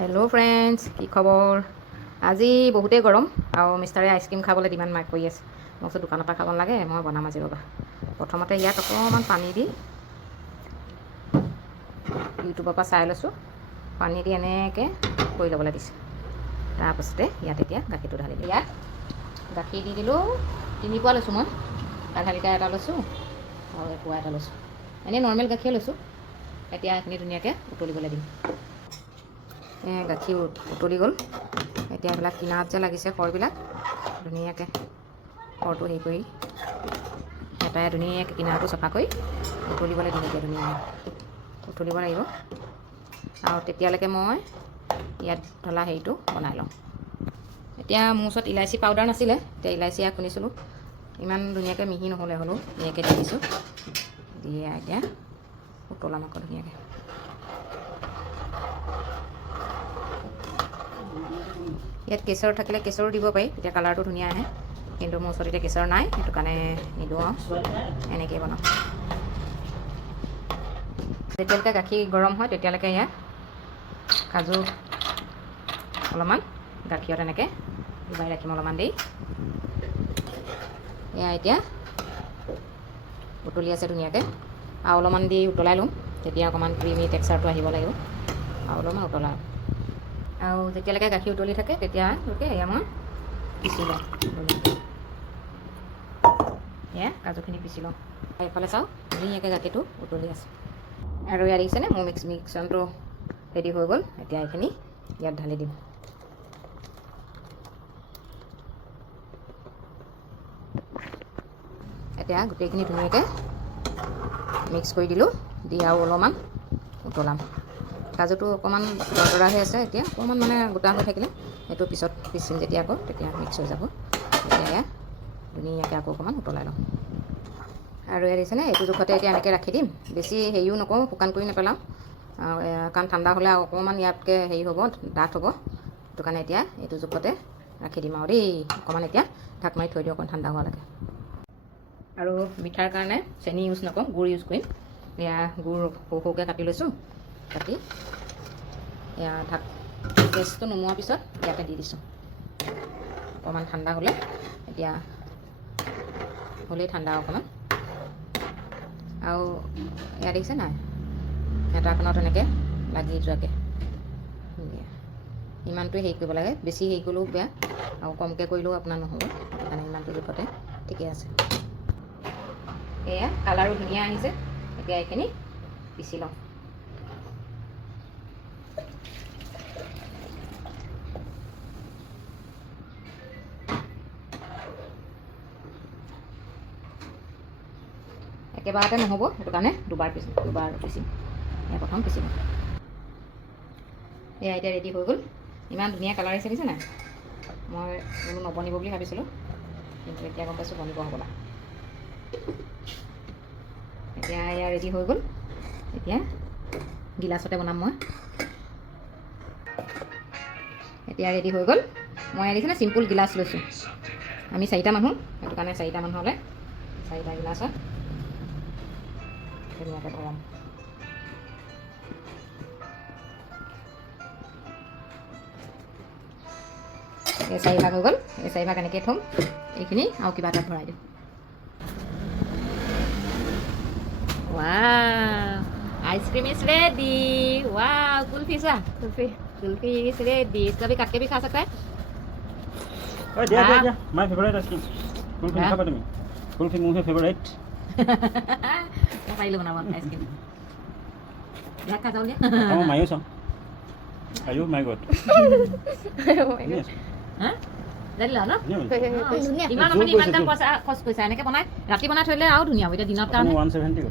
Hello' friends, কি খবৰ? আজি বহুতেই গৰম আৰু মিষ্টাৰে আইচক্ৰীম খাবলৈ ডিমাণ্ড মাৰ্ক কৰি আছে। মই কৈছোঁ দোকানৰ পৰা খাব নালাগে, মই বনাম আজি ৰ'বা। প্ৰথমতে ইয়াত অকণমান পানী দি ইউটিউবৰ পৰা চাই লৈছোঁ, পানী দি এনেকৈ কৰি ল'বলৈ দিছোঁ। তাৰপাছতে ইয়াত এতিয়া গাখীৰটো ঢালি দিলোঁ। ইয়াত গাখীৰ দি দিলোঁ 3 পোৱা লৈছোঁ মই, আধা লিটাৰ এটা লৈছোঁ আৰু 1 পোৱা এটা লৈছোঁ। এনেই নৰ্মেল গাখীৰ লৈছোঁ। এতিয়া এইখিনি ধুনীয়াকৈ উতলিবলৈ দিম। গাখীৰ উতলি গ'ল। এতিয়া এইবিলাক কিনাৰত যে লাগিছে খৰবিলাক, ধুনীয়াকৈ খৰটো হেৰি কৰি এটাই ধুনীয়াকৈ কিনাৰটো চফা কৰি উতলিবলৈ দিম। এতিয়া ধুনীয়াকৈ উতলিব লাগিব আৰু তেতিয়ালৈকে মই ইয়াত ঢলা হেৰিটো বনাই লওঁ। এতিয়া মোৰ ওচৰত ইলাচি পাউডাৰ নাছিলে, এতিয়া ইলাচি খুন্দিছিলোঁ। ইমান ধুনীয়াকৈ মিহি নহ'লে হ'লেও ধুনীয়াকৈ দি দিছোঁ। দি এতিয়া উতলাম আকৌ ধুনীয়াকৈ। ইয়াত কেশৰ থাকিলে কেশৰো দিব পাৰি, তেতিয়া কালাৰটো ধুনীয়া আহে। কিন্তু মোৰ ওচৰত এতিয়া কেশৰ নাই, সেইটো কাৰণে নিদিওঁ আৰু এনেকৈয়ে বনাওঁ। যেতিয়ালৈকে গাখীৰ গৰম হয় তেতিয়ালৈকে ইয়াত কাজু অলপমান গাখীৰত এনেকৈ ডুবাই ৰাখিম অলপমান দেৰি। এয়া এতিয়া উতলি আছে ধুনীয়াকৈ আৰু অলপমান দি উতলাই লওঁ, তেতিয়া অকণমান ক্ৰীমি টেক্সাৰটো আহিব লাগিব আৰু অলপমান উতলাওঁ। আৰু যেতিয়ালৈকে গাখীৰ উতলি থাকে তেতিয়ালৈকে এয়া মই পিচি লওঁ। এয়া কাজুখিনি পিচি লওঁ। এইফালে চাওঁ ধুনীয়াকৈ গাখীৰটো উতলি আছে আৰু ইয়াত দেখিছেনে মোৰ মিক্সনটো ৰেডি হৈ গ'ল। এতিয়া এইখিনি ইয়াত ঢালি দিম। এতিয়া গোটেইখিনি ধুনীয়াকৈ মিক্স কৰি দিলোঁ, দি আৰু অলপমান উতলাম। কাজুটো অকণমান দৰদৰা হৈ আছে, এতিয়া অকণমান মানে গোটা হৈ থাকিলে সেইটো পিছত পিচিম যেতিয়া আকৌ তেতিয়া মিক্স হৈ যাব। এতিয়া ধুনীয়াকৈ আকৌ অকণমান উতলাই লওঁ আৰু ইয়াত দেখিছেনে এইটো জোখতে এতিয়া এনেকৈ ৰাখি দিম। বেছি হেৰিও নকৰোঁ, শুকান কৰি নেপেলাওঁ, কাৰণ ঠাণ্ডা হ'লে আৰু অকণমান ইয়াতকৈ হেৰি হ'ব, ডাঠ হ'ব। সেইটো কাৰণে এতিয়া এইটো জোখতে ৰাখি দিম আৰু দেই। অকণমান এতিয়া ঢাক মাৰি থৈ দিওঁ অকণ ঠাণ্ডা হোৱালৈকে। আৰু মিঠাৰ কাৰণে চেনি ইউজ নকৰোঁ, গুড় ইউজ কৰিম। এয়া গুড় সৰু সৰুকৈ কাটি লৈছোঁ, কাটি এয়া গেছটো নুমোৱাৰ পিছত ইয়াতে দি দিছোঁ। অকণমান ঠাণ্ডা হ'লে এতিয়া হ'লেই ঠাণ্ডা অকণমান। আৰু ইয়াত দেখিছে নাই হেতাখনত এনেকৈ লাগি যোৱাকৈ ইমানটোৱে হেৰি কৰিব লাগে। বেছি হেৰি কৰিলেও বেয়া আৰু কমকৈ কৰিলেও আপোনাৰ নহ'ব, সেইকাৰণে ইমানটো জোখতে ঠিকে আছে। এয়া কালাৰো ধুনীয়া আহিছে। এতিয়া এইখিনি পিচি লওঁ। একেবাৰতে নহ'ব, সেইটো কাৰণে দুবাৰ পিচিম। এয়া প্ৰথম পিচিম। এয়া এতিয়া ৰেডি হৈ গ'ল। ইমান ধুনীয়া কালাৰ আহিছে দেখিছে নাই? মই বোলো নবনিব বুলি ভাবিছিলোঁ, কিন্তু এতিয়া গম পাইছোঁ বনিব হ'বলা। এতিয়া এয়া ৰেডি হৈ গ'ল। এতিয়া গিলাচতে বনাম মই। এতিয়া ৰেডি হৈ গ'ল। মই দেখিছেনে চিম্পুল গিলাচ লৈছোঁ। আমি 4টা মানুহ, সেইটো কাৰণে 4টা মানুহ হ'লে 4টা গিলাচত ধুনীয়াকৈ ভৰাম। এই 4 ভাগ হৈ গ'ল। এই 4 ভাগ এনেকৈ থ'ম, এইখিনি আৰু কিবা এটাত ভৰাই দিম। Wow, ice cream is ready. Wow, kulfi सा कुल्फी is ready. इसको भी काट के भी खा सकता है। दिया माय फेवरेट आइसक्रीम कुल्फी खाबा তুমি कुल्फी मुझे फेवरेट मैं पाइलो बनावा आइसक्रीम देख खा जाओ ले हम मायो सम आयो माय गॉड हां জানিলা ন ইমান আপুনি ইমান দাম পইচা খৰচ কৰিছে এনেকৈ বনাই ৰাতি বনাই থৈ দিলে আৰু ধুনীয়া হ'ব। এতিয়া দিনত কাৰণে 170